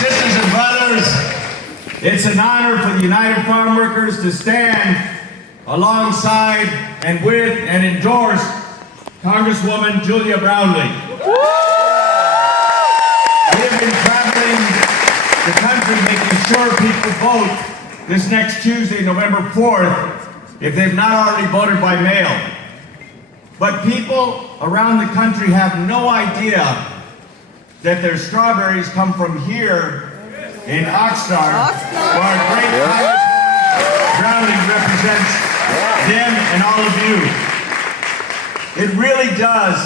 Sisters and brothers, it's an honor for the United Farm Workers to stand alongside and with and endorse Congresswoman Julia Brownley. We have been traveling the country making sure people vote this next Tuesday, November 4th, if they've not already voted by mail. But people around the country have no idea that their strawberries come from here in Oxnard, where our great Congresswoman Brownley represents them and all of you. It really does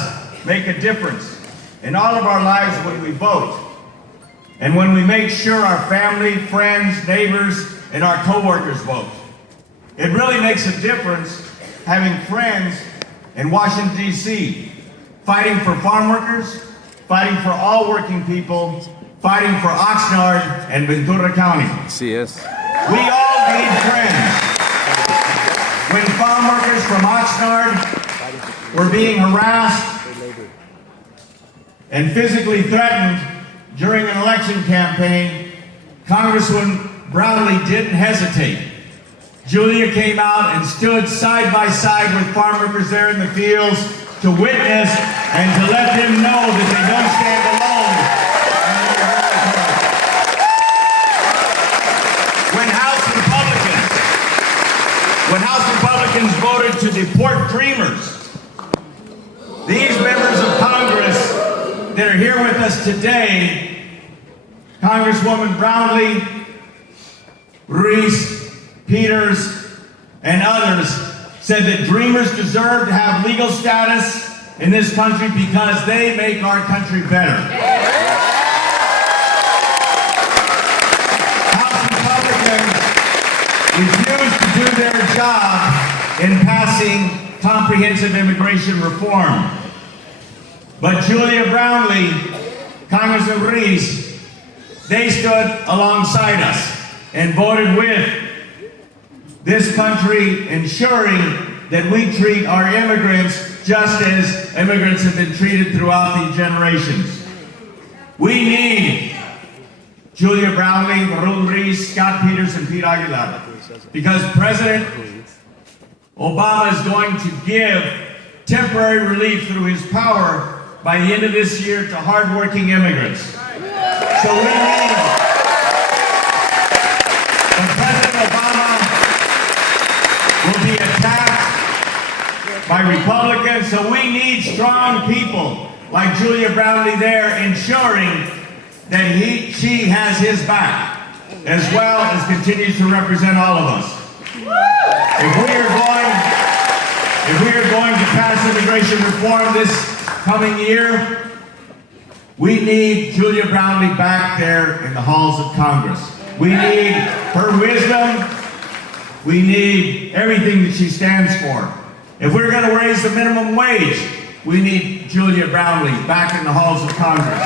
make a difference in all of our lives when we vote, and when we make sure our family, friends, neighbors, and our co-workers vote. It really makes a difference having friends in Washington, D.C., fighting for farm workers, fighting for all working people, fighting for Oxnard and Ventura County. CS. We all need friends. When farm workers from Oxnard were being harassed and physically threatened during an election campaign, Congresswoman Brownley didn't hesitate. Julia came out and stood side by side with farm workers there in the fields to witness and to let them know that they don't stand alone. When House Republicans voted to deport Dreamers, these members of Congress that are here with us today, Congresswoman Brownley, Ruiz, Peters, and others, said that Dreamers deserve to have legal status in this country because they make our country better. House Republicans refused to do their job in passing comprehensive immigration reform. But Julia Brownley, Congressman Ruiz, they stood alongside us and voted with this country, ensuring that we treat our immigrants just as immigrants have been treated throughout the generations. We need Julia Brownley, Raul Ruiz, Scott Peters, and Pete Aguilar, because President Obama is going to give temporary relief through his power by the end of this year to hardworking immigrants. So we need them. But President Obama will be attacked by Republicans, so we need strong people like Julia Brownley there, ensuring that she has his back, as well as continues to represent all of us. If we are going to pass immigration reform this coming year, we need Julia Brownley back there in the halls of Congress. We need her wisdom. We need everything that she stands for. If we're going to raise the minimum wage, we need Julia Brownley back in the halls of Congress.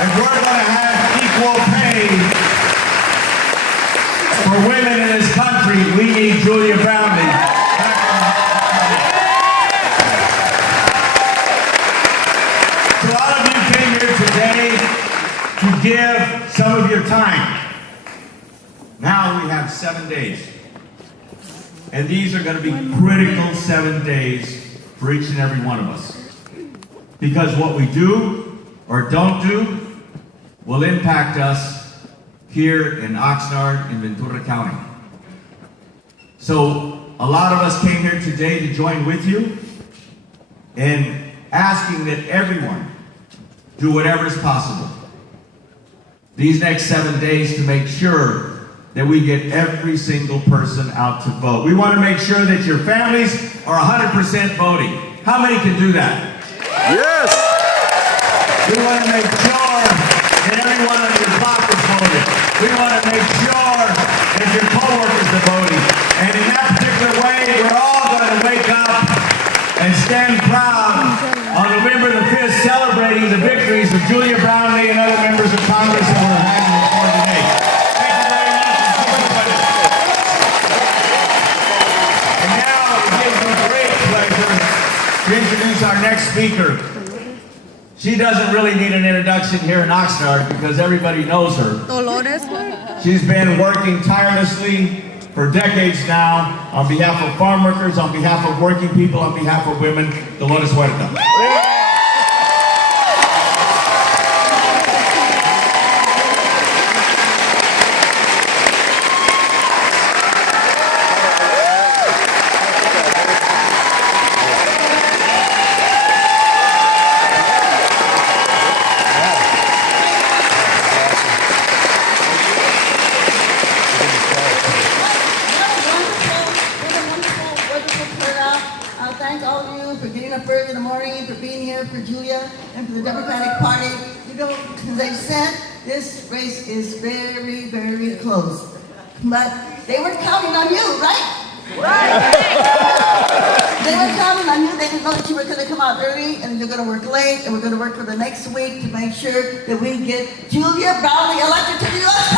If we're going to have equal pay for women in this country, we need Julia Brownley back in the halls of Congress. So all of you came here today to give some of your time. Now we have 7 days. And these are going to be critical 7 days for each and every one of us. Because what we do or don't do will impact us here in Oxnard in Ventura County. So a lot of us came here today to join with you in asking that everyone do whatever is possible these next 7 days to make sure that we get every single person out to vote. We want to make sure that your families are 100% voting. How many can do that? Yes! We want to make sure that everyone on your block is voting. We want to make sure that your co-workers are voting. And in that particular way, we're all going to wake up and stand proud on November the 5th, celebrating the victories of Julia Brownley and other members of Congress that we're having before today. To introduce our next speaker. She doesn't really need an introduction here in Oxnard because everybody knows her. Dolores. She's been working tirelessly for decades now on behalf of farm workers, on behalf of working people, on behalf of women. Dolores Huerta. Thank all of you for getting up early in the morning, for being here, for Julia, and for the Democratic Party. You know, as I said, this race is very, very close. But they were counting on you, right? They were counting on you. They didn't know that you were going to come out early, and you're going to work late, and we're going to work for the next week to make sure that we get Julia Brownlee elected to the U.S.